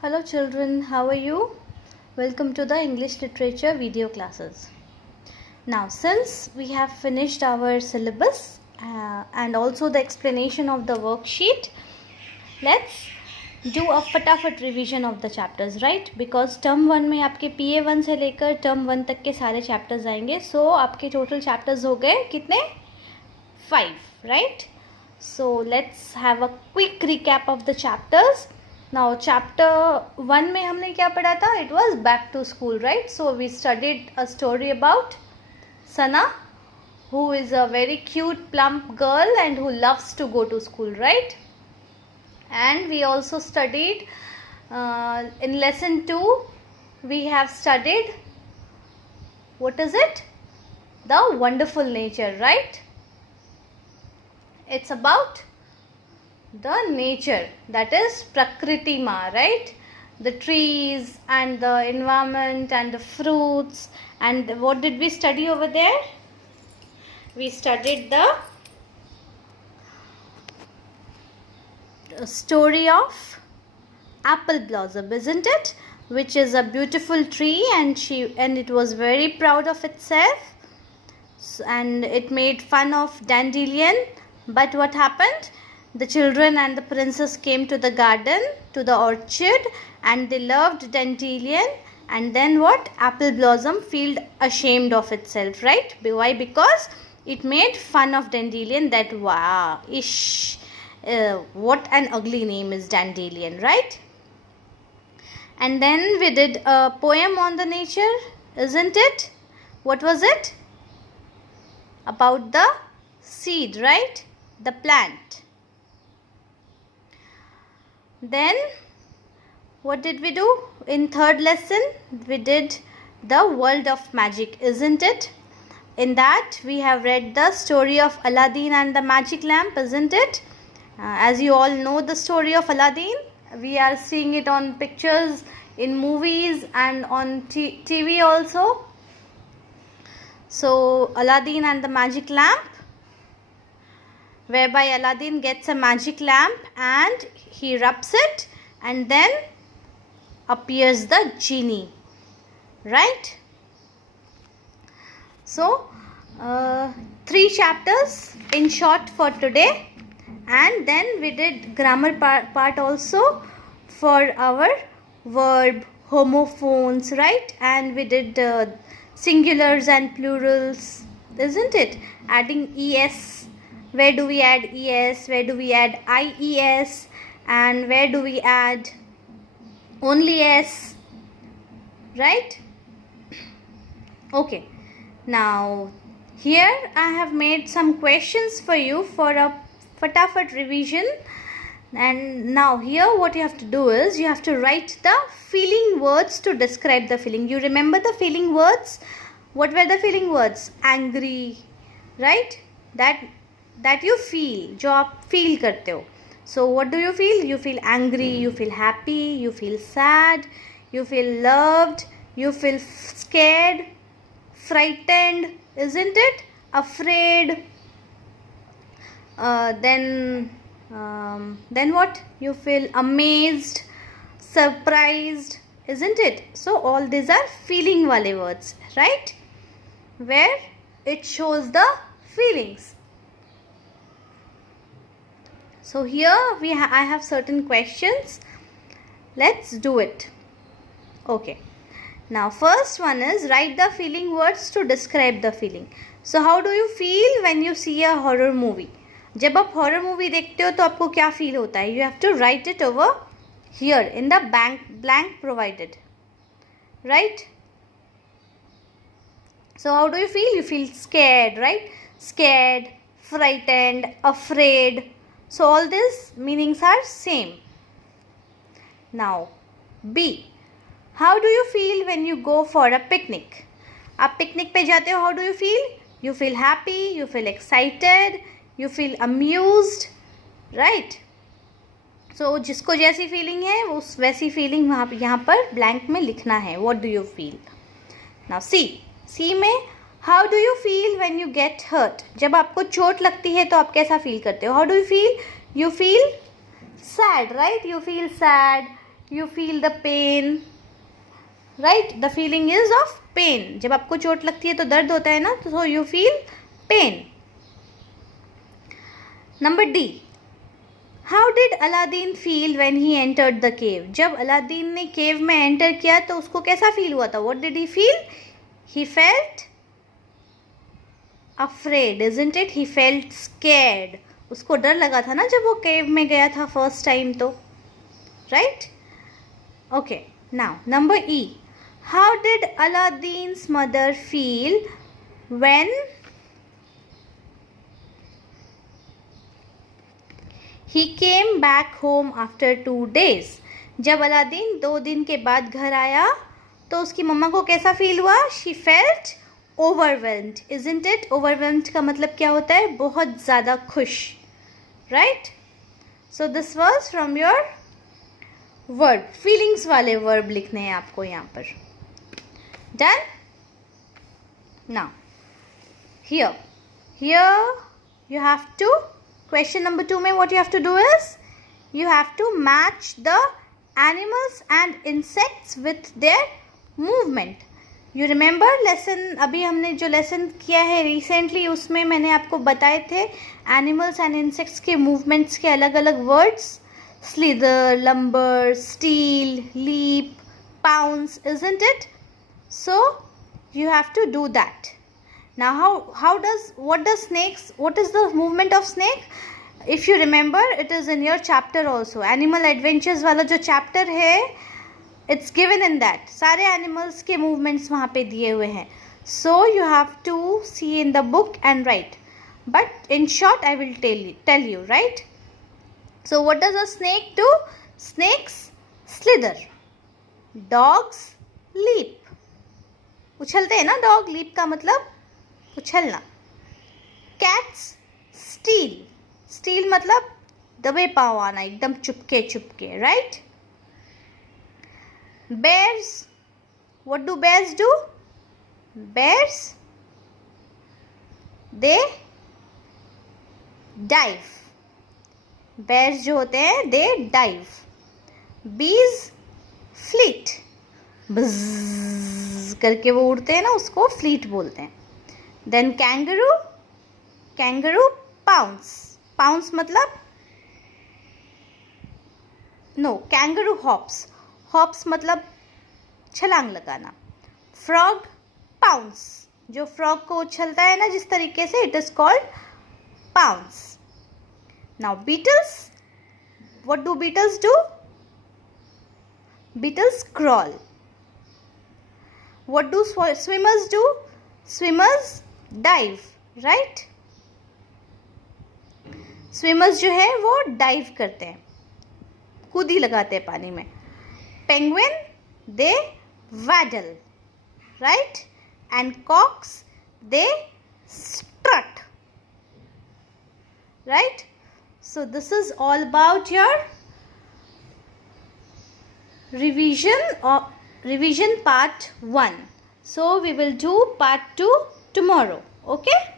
Hello children, how are you? Welcome to the English Literature video classes. Now since we have finished our syllabus and also the explanation of the worksheet, let's do a फटाफट revision of the chapters, right? Because term 1 में आपके PA1 से लेकर term 1 तक के सारे chapters आएंगे. So आपके total chapters हो गए कितने? 5, right? So let's have a quick recap of the chapters. Now chapter 1 में हमने क्या पढ़ा था? It was back to school, right? So we studied a story about Sana, who is a very cute plump girl and who loves to go to school, right? And we also studied in lesson 2 we have studied, what is it? The wonderful nature, right? It's about the nature, that is Prakriti Ma, right? The trees and the environment and the fruits. And what did we study over there? We studied the story of Apple Blossom, isn't it? Which is a beautiful tree and it was very proud of itself, and it made fun of Dandelion. But what happened? The children and the princess came to the garden, to the orchard, and they loved Dandelion. And then what? Apple Blossom felt ashamed of itself, right? Why? Because it made fun of Dandelion, that wow, what an ugly name is Dandelion, right? And then we did a poem on the nature, isn't it? What was it? About the seed, right? The plant. Then what did we do? In third lesson we did the world of magic, isn't it? In that we have read the story of Aladdin and the magic lamp, isn't it? As you all know the story of Aladdin, we are seeing it on pictures, in movies and on TV also. So Aladdin and the magic lamp, whereby Aladdin gets a magic lamp and he rubs it and then appears the genie, right? So 3 chapters in short for today, and then we did grammar part also for our verb, homophones, right? And we did singulars and plurals, isn't it? Adding es. Where do we add es? Where do we add ies? And where do we add only s? Right? Okay. Now here I have made some questions for you for a fatafat revision. And now here what you have to do is you have to write the feeling words to describe the feeling. You remember the feeling words? What were the feeling words? Angry, right? That you feel, जो आप feel करते हो. So what do you feel? You feel angry, you feel happy, you feel sad, you feel loved, you feel scared, frightened, isn't it? Afraid. Then what? You feel amazed, surprised, isn't it? So all these are feeling wale words, right? Where it shows the feelings. So here I have certain questions. Let's do it. Okay. Now first one is write the feeling words to describe the feeling. So how do you feel when you see a horror movie? जब आप horror movie देखते हो तो आपको क्या feel होता है? You have to write it over here in the blank provided, right? So how do you feel? You feel scared, right? Scared, frightened, afraid. So all these meanings are same. Now B. How do you feel when you go for a picnic? आप picnic पे जाते हो, how do you feel? You feel happy, you feel excited, you feel amused, right? So जिसको जैसी feeling है उस वैसी feeling यहाँ पर blank में लिखना है. What do you feel? Now C में how do you feel when you get hurt? जब आपको चोट लगती है तो आप कैसा feel करते हो? How do you feel? You feel sad, right? You feel sad, you feel the pain, right? The feeling is of pain. जब आपको चोट लगती है तो दर्द होता है ना, तो so you feel pain. Number D. How did Aladdin feel when he entered the cave? जब अलादीन ने केव में एंटर किया तो उसको कैसा फील हुआ था? What did he feel? He felt afraid, isn't it? He felt scared. उसको डर लगा था ना जब वो केव में गया था फर्स्ट टाइम तो, right? Okay, now number E. How did Aladdin's mother feel when he came back home after 2 days? जब अलादीन 2 दिन के बाद घर आया तो उसकी मम्मा को कैसा फील हुआ? She felt overwhelmed, isn't it? Overwhelmed का मतलब क्या होता है? बहुत ज़्यादा खुश, right? So this was from your verb. feelings वाले verb लिखने हैं आपको यहाँ पर. Done? Now here you have to, question number 2 में what you have to do is you have to match the animals and insects with their movement. You remember lesson, अभी हमने जो lesson किया है recently उसमें मैंने आपको बताए थे animals and insects के movements के अलग अलग words, slither, lumber, steal, leap, pounce, isn't it? So you have to do that. Now what is the movement of snake? If you remember, it is in your chapter also. Animal adventures वाला जो chapter है, it's given in that. सारे animals के movements वहाँ पे दिए हुए हैं. So you have to see in the book and write. But in short, I will tell you, right? So what does a snake do? Snakes slither. Dogs leap. उछलते हैं ना dog, leap का मतलब उछलना. Cats steal. Steal मतलब दबे पाँव आना, एकदम Chupke Chupke, right? Bears, what do bears do? Bears, they dive. Bears जो होते हैं they dive. Bees fleet. Buzz करके वो उड़ते हैं ना, उसको फ्लीट बोलते हैं. Then kangaroo pounce. पाउंस मतलब नो, कैंगरू हॉप्स मतलब छलांग लगाना. फ्रॉग पाउंस, जो फ्रॉग को उछलता है ना जिस तरीके से, it is called pounce. Now beetles, what do beetles do? Beetles crawl. What do swimmers do? Swimmers dive, right? Swimmers जो है वो dive करते हैं, कूदी लगाते हैं पानी में. Penguin, they waddle, right? And cocks, they strut, right? So this is all about your revision part 1. So we will do part 2 tomorrow. Okay?